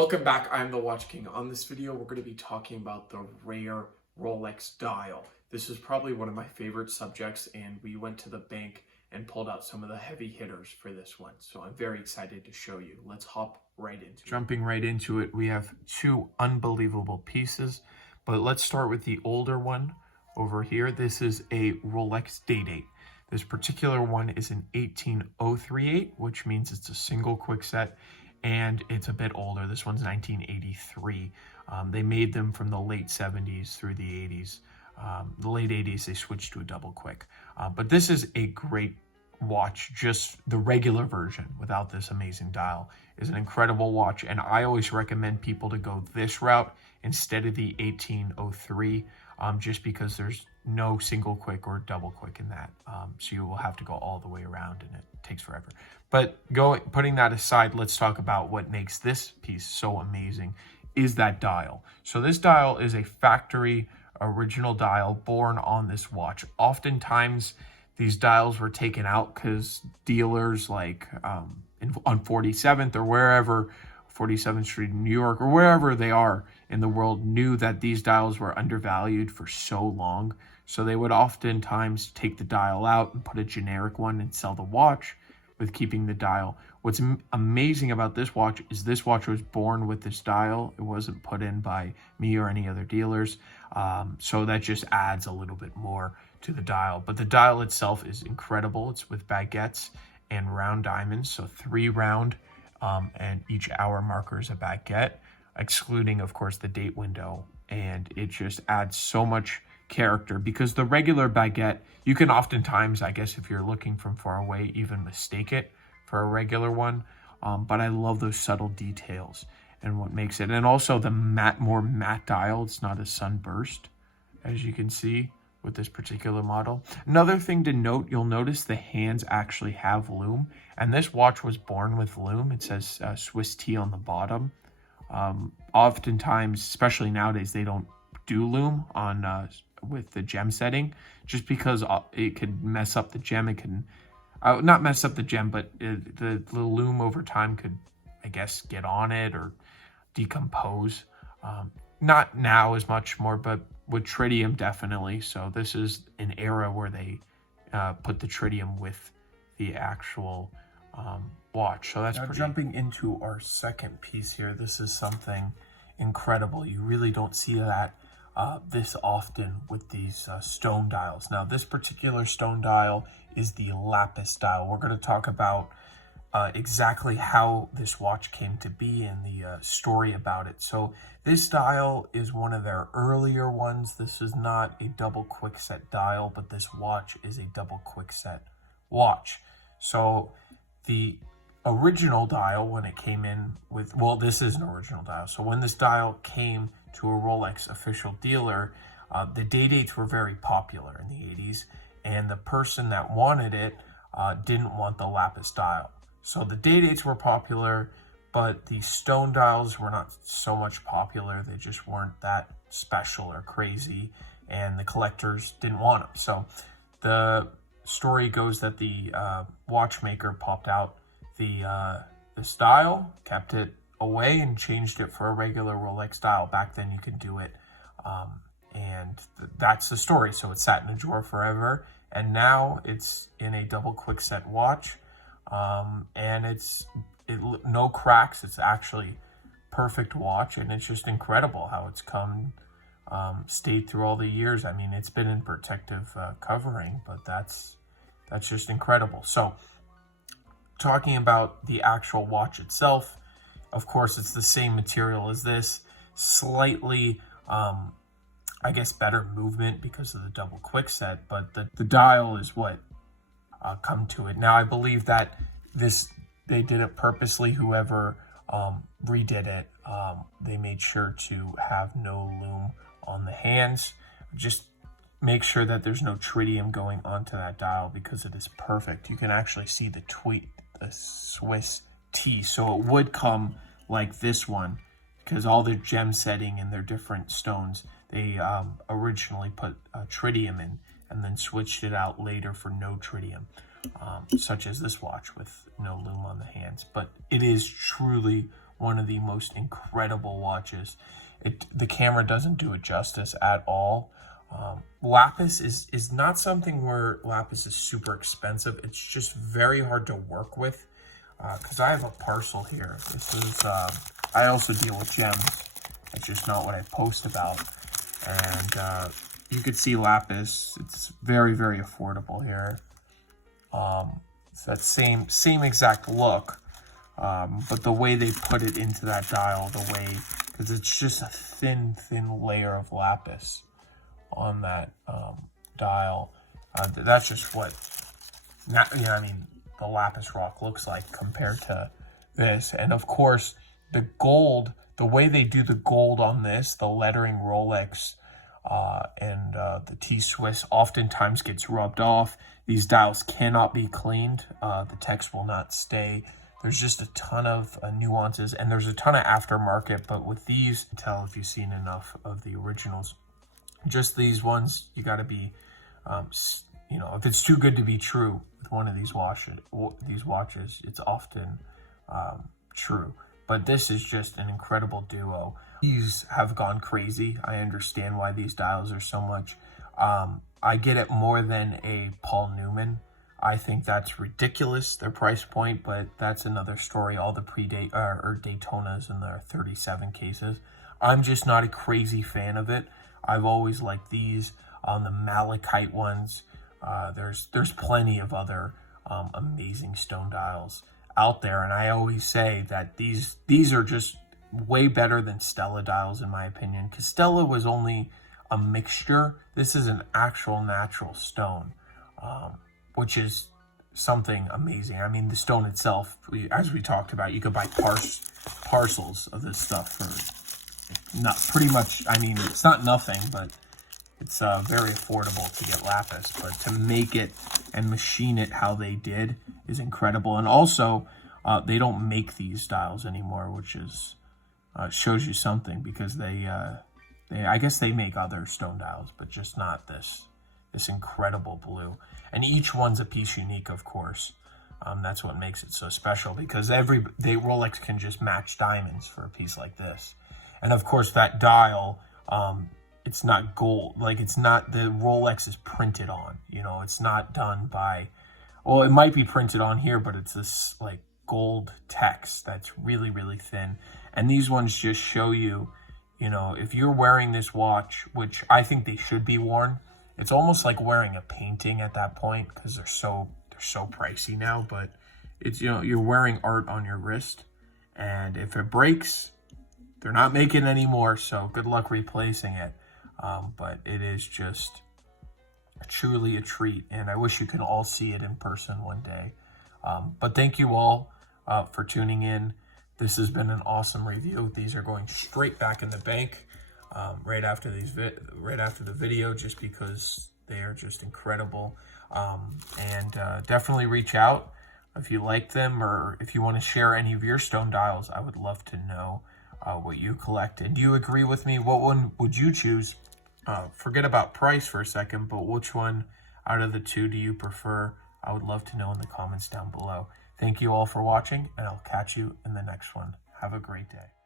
Welcome back, I'm the Watch King. On this video, we're going to be talking about the rare Rolex dial. This is probably one of my favorite subjects, and we went to the bank and pulled out some of the heavy hitters for this one. So I'm very excited to show you. Let's hop right into it. Jumping right into it, we have two unbelievable pieces, but let's start with the older one over here. This is a Rolex Day-Date. This particular one is an 18038, which means it's a single quick set, and it's a bit older. This one's 1983. They made them from the late 70s through the 80s. The late 80s, they switched to a double quick. But this is a great watch. Just the regular version without this amazing dial is an incredible watch, and I always recommend people to go this route instead of the 1803, just because there's no single quick or double quick in that. So you will have to go all the way around, and it takes forever. But putting that aside, let's talk about what makes this piece so amazing is that dial. So this dial is a factory original dial born on this watch. Oftentimes these dials were taken out because dealers like on 47th or wherever, 47th Street in New York or wherever they are in the world, knew that these dials were undervalued for so long. So they would oftentimes take the dial out and put a generic one and sell the watch with keeping the dial. What's amazing about this watch is this watch was born with this dial. It wasn't put in by me or any other dealers. So that just adds a little bit more to the dial. But the dial itself is incredible. It's with baguettes and round diamonds. So 3 round and each hour marker is a baguette, excluding, of course, the date window. And it just adds so much character, because the regular baguette, you can oftentimes, I guess if you're looking from far away, even mistake it for a regular one. But I love those subtle details and what makes it. And also the more matte dial. It's not a sunburst, as you can see with this particular model. Another thing to note, you'll notice the hands actually have lume, and this watch was born with lume. It says Swiss T on the bottom. Oftentimes, especially nowadays, they don't do lume on with the gem setting, just because it could mess up the gem. It can not mess up the gem, but the lume over time could, I guess, get on it or decompose. Not now as much more, but with tritium definitely. So this is an era where they put the tritium with the actual watch. So that's now pretty. Jumping into our second piece here, this is something incredible. You really don't see that this often with these stone dials. Now this particular stone dial is the Lapis Dial. We're going to talk about exactly how this watch came to be and the story about it. So this dial is one of their earlier ones. This is not a double quickset dial, but this watch is a double quickset watch. So the original dial, when it came in with, well, this is an original dial. So when this dial came to a Rolex official dealer, the day-dates were very popular in the 80s, and the person that wanted it didn't want the Lapis dial. So the day-dates were popular, but the stone dials were not so much popular. They just weren't that special or crazy, and the collectors didn't want them. So the story goes that the watchmaker popped out this dial, kept it away, and changed it for a regular Rolex dial. Back then you could do it, and that's the story. So it sat in a drawer forever, and now it's in a double quickset watch, and it's no cracks. It's actually perfect watch, and it's just incredible how it's come stayed through all the years. I mean, it's been in protective covering, but that's just incredible. So talking about the actual watch itself, of course, it's the same material as this, slightly, I guess, better movement because of the double quickset, but the dial is what come to it. Now, I believe that they did it purposely. Whoever redid it, they made sure to have no lume on the hands. Just make sure that there's no tritium going onto that dial, because it is perfect. You can actually see the Swiss T. So it would come like this one, because all their gem setting and their different stones, they originally put tritium in and then switched it out later for no tritium, such as this watch with no lume on the hands. But it is truly one of the most incredible watches. The camera doesn't do it justice at all. Lapis is not something where Lapis is super expensive. It's just very hard to work with, because I have a parcel here. This is, I also deal with gems. It's just not what I post about. And you could see Lapis. It's very, very affordable here. It's that same exact look, but the way they put it into that dial, because it's just a thin layer of Lapis on that dial. That's just what, the Lapis Rock looks like compared to this. And of course, the gold, the way they do the gold on this, the lettering Rolex and the T-Swiss oftentimes gets rubbed off. These dials cannot be cleaned. The text will not stay. There's just a ton of nuances, and there's a ton of aftermarket, but with these, tell if you've seen enough of the originals. Just these ones, you got to be, if it's too good to be true with one of these watches, it's often true. But this is just an incredible duo. These have gone crazy. I understand why these dials are so much. I get it more than a Paul Newman. I think that's ridiculous, their price point, but that's another story. All the Daytonas and their 37 cases. I'm just not a crazy fan of it. I've always liked these, the malachite ones. There's plenty of other amazing stone dials out there, and I always say that these are just way better than Stella dials in my opinion, because Stella was only a mixture. This is an actual natural stone, which is something amazing. I mean, the stone itself, as we talked about, you could buy parcels of this stuff for not pretty much. I mean, it's not nothing, but it's very affordable to get Lapis. But to make it and machine it how they did is incredible. And also, they don't make these dials anymore, which is shows you something, because I guess they make other stone dials, but just not this incredible blue. And each one's a piece unique, of course. That's what makes it so special, because Rolex can just match diamonds for a piece like this. And of course, that dial, it's not gold. Like, it's not, the Rolex is printed on, it's not done by, well, it might be printed on here, but it's this like gold text that's really, really thin. And these ones just show you, if you're wearing this watch, which I think they should be worn, it's almost like wearing a painting at that point, because they're so pricey now. But it's, you're wearing art on your wrist, and if it breaks, they're not making any more, so good luck replacing it. But it is just truly a treat, and I wish you could all see it in person one day. But thank you all for tuning in. This has been an awesome review. These are going straight back in the bank right after the video, just because they are just incredible. And definitely reach out if you like them, or if you want to share any of your stone dials. I would love to know what you collect. And do you agree with me? What one would you choose? Forget about price for a second, but which one out of the two do you prefer? I would love to know in the comments down below. Thank you all for watching, and I'll catch you in the next one. Have a great day.